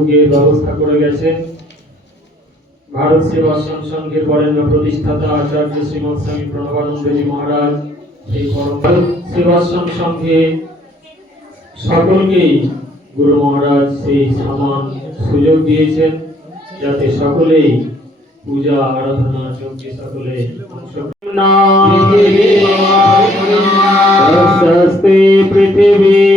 যজ্ঞের ব্যবস্থা করে গেছেন ভারত সেবাশ্রম সংঘের বরেণ্য প্রতিষ্ঠাতা আচার্য শ্রীমৎ স্বামী প্রণবানন্দজি মহারাজ। এই ভারত সেবাশ্রম সংঘে সকলকেই গুরু মহারাজ সেই সমান সুযোগ দিয়েছেন যাতে সকলেই পূজা আরাধনা যজ্ঞে সকলে অংশগ্রহণ। পৃথিবী